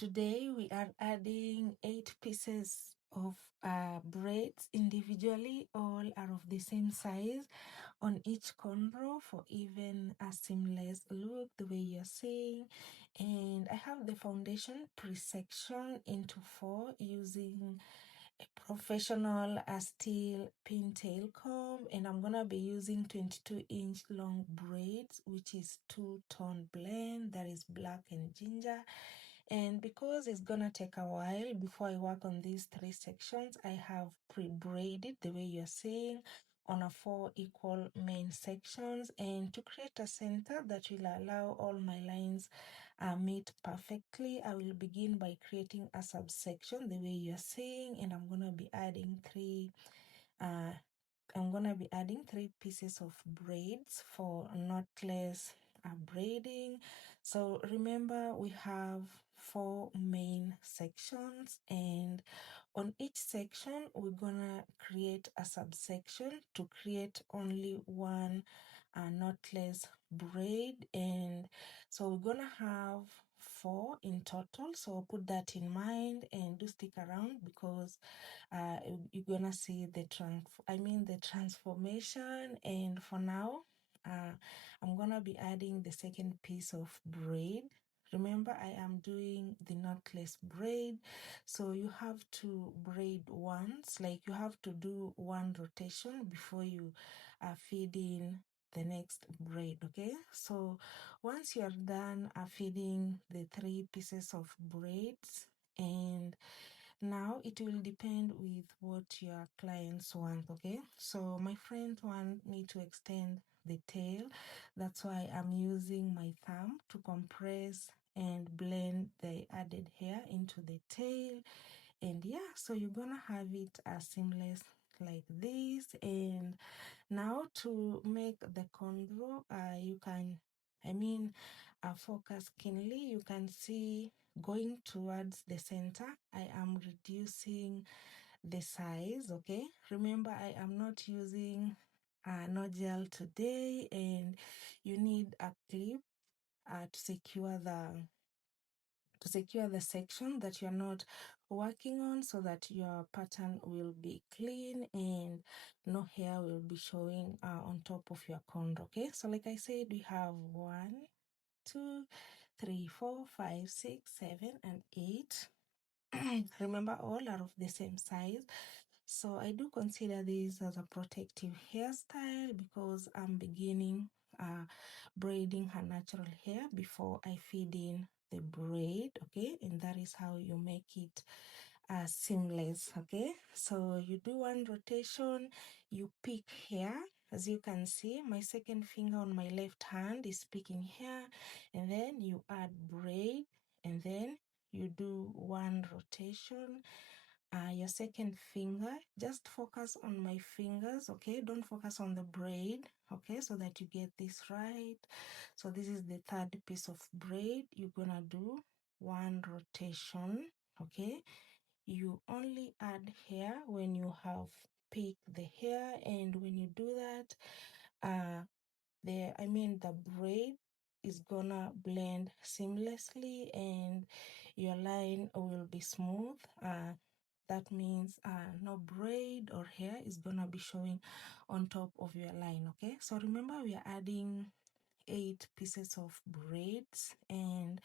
Today we are adding 8 pieces of braids individually. All are of the same size on each cornrow for even a seamless look the way you're seeing. And I have the foundation pre-section into 4 using a professional steel pintail comb, and I'm gonna be using 22-inch long braids, which is 2-tone blend, that is black and ginger. And because it's gonna take a while before I work on these 3 sections, I have pre-braided the way you're seeing on a 4 equal main sections, and to create a center that will allow all my lines meet perfectly, I will begin by creating a subsection the way you're seeing, and I'm gonna be adding 3 pieces of braids for knotless braiding. So remember, we have 4 main sections, and on each section we're gonna create a subsection to create only one knotless braid. And so we're gonna have 4 in total, so put that in mind and do stick around, because you're gonna see the transformation. And for now, I'm gonna be adding the second piece of braid. Remember, I am doing the knotless braid, so you have to braid once, like you have to do 1 rotation before you feed in the next braid. Okay, so once you're done feeding the 3 pieces of braids, and now it will depend with what your clients want. Okay, so my friends want me to extend the tail, that's why I'm using my thumb to compress and blend the added hair into the tail. And yeah, so you're gonna have it seamless like this. And now to make the cornrow, you can focus keenly. You can see going towards the center, I am reducing the size. Okay, remember, I am not using no gel today, and you need a clip to secure the section that you're not working on, so that your pattern will be clean and no hair will be showing on top of your cornrow. Okay, so like I said, we have 1, 2, 3, 4, 5, 6, 7, and 8. Remember, all are of the same size. So I do consider this as a protective hairstyle, because I'm beginning braiding her natural hair before I feed in the braid. Okay, and that is how you make it seamless. Okay, so you do 1 rotation, you pick hair. As you can see, my second finger on my left hand is picking hair, and then you add braid, and then you do 1 rotation. Your second finger, just focus on my fingers. Okay, don't focus on the braid. Okay, so that you get this right. So this is the 3rd piece of braid. You're gonna do 1 rotation. Okay, you only add hair when you have picked the hair, and when you do that, the braid is gonna blend seamlessly and your line will be smooth. That means no braid or hair is gonna be showing on top of your line. Okay, so remember, we are adding 8 pieces of braids, and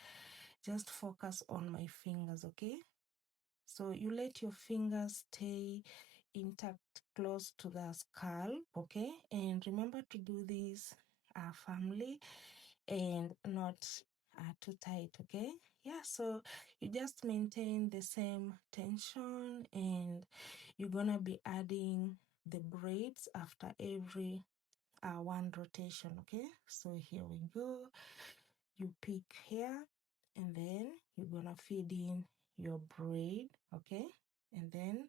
just focus on my fingers. Okay, so you let your fingers stay intact close to the scalp. Okay, and remember to do this firmly and not too tight. Okay, yeah, so you just maintain the same tension, and you're gonna be adding the braids after every 1 rotation. Okay, so here we go. You pick here, and then you're gonna feed in your braid. Okay, and then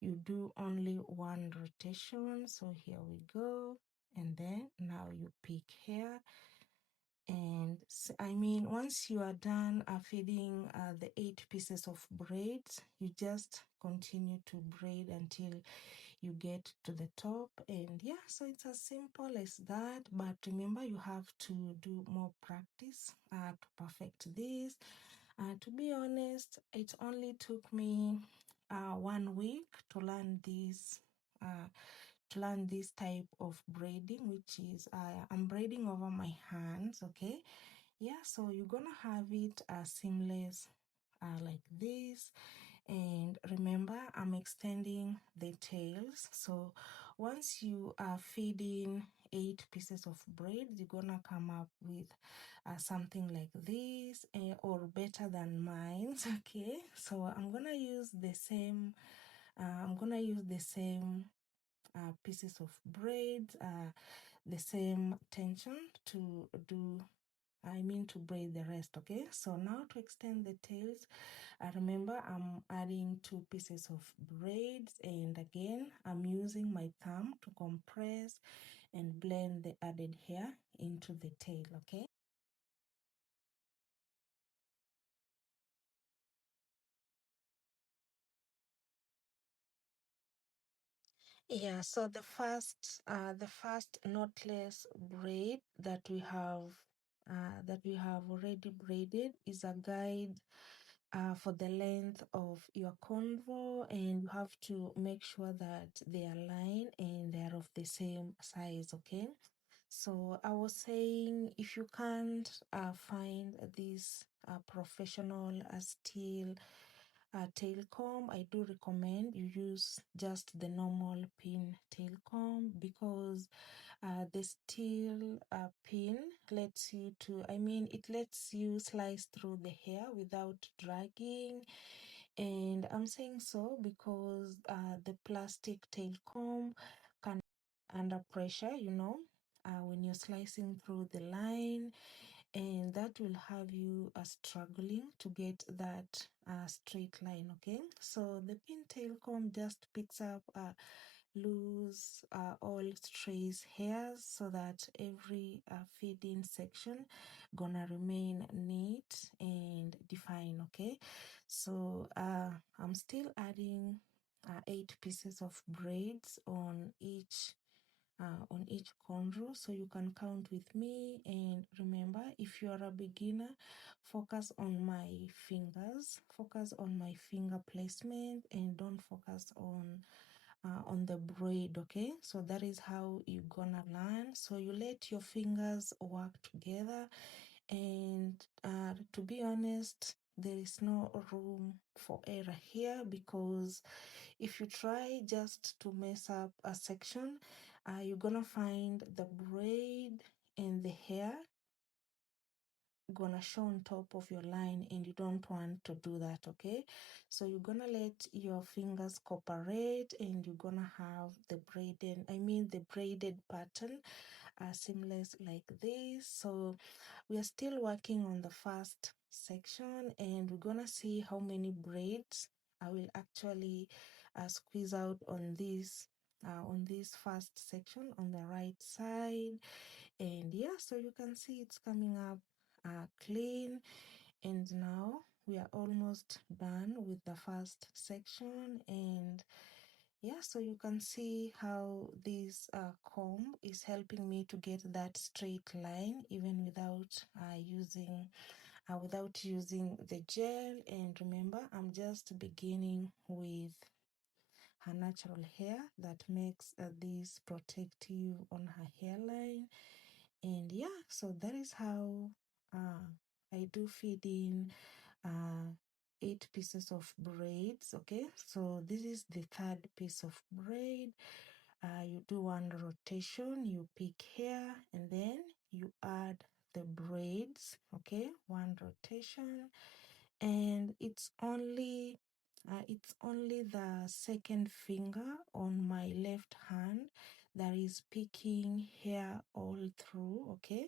you do only 1 rotation. So here we go, and then now you pick here. And once you are done feeding the 8 pieces of braids, you just continue to braid until you get to the top. And yeah, so it's as simple as that. But remember, you have to do more practice to perfect this. To be honest, it only took me 1 week to learn this type of braiding, which is I'm braiding over my hands. Okay, yeah, so you're gonna have it seamless like this. And remember, I'm extending the tails. So once you are feeding 8 pieces of braid, you're gonna come up with something like this, or better than mine. Okay, so I'm gonna use the same pieces of braid, the same tension to braid the rest. Okay, so now to extend the tails, remember I'm adding 2 pieces of braids, and again I'm using my thumb to compress and blend the added hair into the tail. Okay. Yeah, so the first knotless braid that we have already braided is a guide for the length of your convo, and you have to make sure that they align and they are of the same size. Okay, so I was saying, if you can't find this professional steel tail comb, I do recommend you use just the normal pin tail comb, because the steel pin it lets you slice through the hair without dragging. And I'm saying so because the plastic tail comb can under pressure, when you're slicing through the line, and that will have you struggling to get that straight line. Okay, so the pintail comb just picks up loose all trace hairs, so that every feeding section gonna remain neat and defined. Okay, so I'm still adding 8 pieces of braids on each cornrow, so you can count with me. And remember, if you are a beginner, focus on my finger placement, and don't focus on the braid. Okay, so that is how you're gonna learn. So you let your fingers work together, and to be honest, there is no room for error here, because if you try just to mess up a section, you're gonna find the braid and the hair gonna show on top of your line, and you don't want to do that. Okay, so you're gonna let your fingers cooperate, and you're gonna have the braided pattern seamless like this. So we are still working on the first section, and we're gonna see how many braids I will actually squeeze out on this first section on the right side. And yeah, so you can see it's coming up clean. And now we are almost done with the first section. And yeah, so you can see how this comb is helping me to get that straight line, even without using the gel. And remember, I'm just beginning with her natural hair that makes this protective on her hairline. And yeah, so that is how I do feed in 8 pieces of braids. Okay, so this is the third piece of braid. You do one rotation, you pick hair, and then you add the braids. Okay, one rotation, and it's only the second finger on my left hand that is picking hair all through. Okay,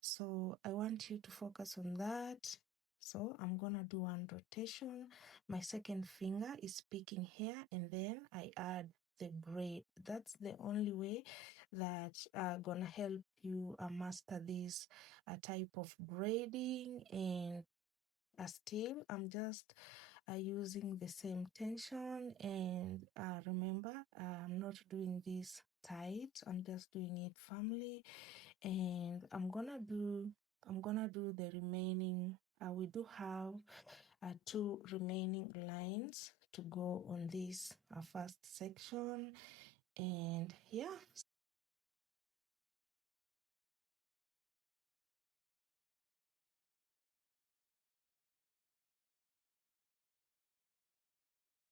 so I want you to focus on that. So I'm gonna do one rotation, my second finger is picking hair, and then I add the braid. That's the only way that gonna help you master this type of braiding. And still, I'm just using the same tension. And remember, I'm not doing this tight, I'm just doing it firmly. And I'm gonna do the remaining we do have 2 remaining lines to go on this first section, and yeah.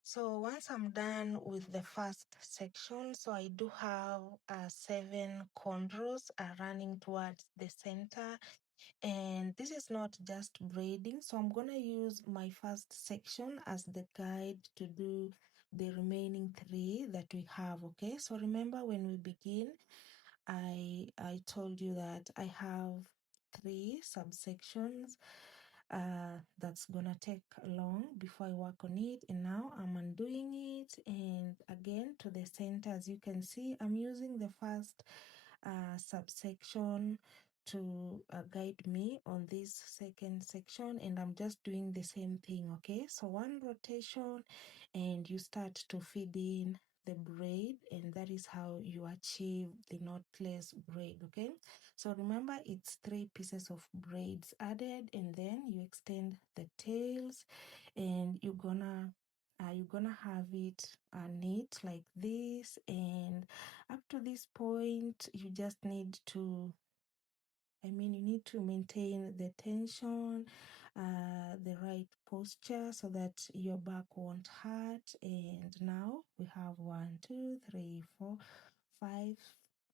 So once I'm done with the first section, so I do have 7 cornrows running towards the center, and this is not just braiding, so I'm gonna use my first section as the guide to do the remaining 3 that we have. Okay, so remember when we begin, I told you that I have 3 subsections that's gonna take long before I work on it, and now I'm undoing it, and again to the center. As you can see, I'm using the first subsection to guide me on this second section, and I'm just doing the same thing. Okay, so 1 rotation and you start to feed in the braid, and that is how you achieve the knotless braid. Okay, so remember, it's 3 pieces of braids added, and then you extend the tails, and you're gonna have it neat like this, and up to this point you just need to, you need to maintain the tension, the right posture so that your back won't hurt. And now we have 1, 2, 3, 4, 5,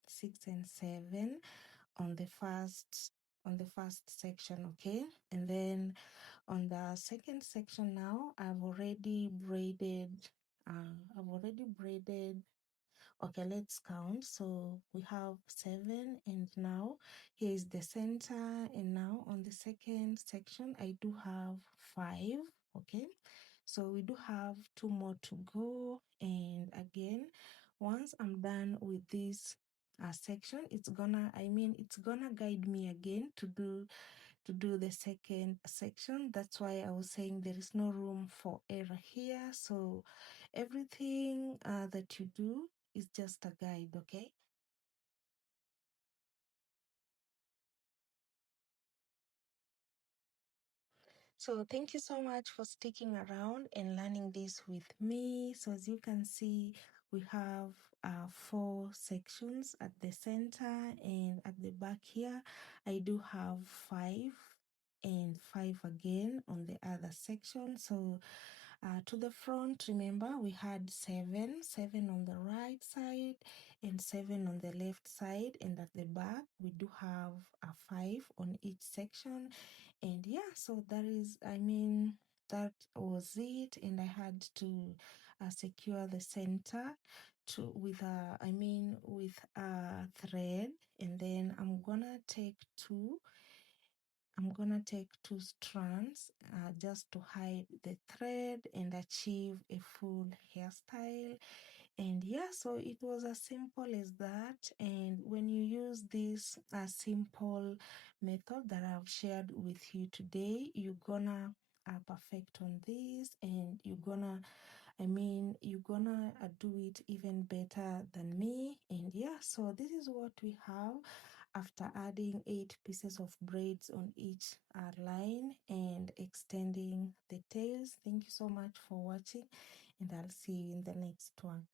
6, and 7 on the first section. Okay, and then on the second section now I've already braided. Okay, let's count. So we have 7, and now here is the center, and now on the second section I do have 5. Okay, so we do have 2 more to go, and again, once I'm done with this section, it's gonna guide me again to do the second section. That's why I was saying there is no room for error here. So everything that you do is just a guide. Okay, so thank you so much for sticking around and learning this with me. So as you can see, we have 4 sections at the center, and at the back here I do have 5 and 5 again on the other section. So to the front, remember, we had 7 on the right side and 7 on the left side, and at the back we do have a 5 on each section. And yeah, so that was it, and I had to secure the center to with a thread, and then I'm gonna take 2 strands just to hide the thread and achieve a full hairstyle. And yeah, so it was as simple as that. And when you use this simple method that I've shared with you today, you're gonna perfect on this, and you're gonna do it even better than me. And yeah, so this is what we have after adding 8 pieces of braids on each line and extending the tails. Thank you so much for watching, and I'll see you in the next one.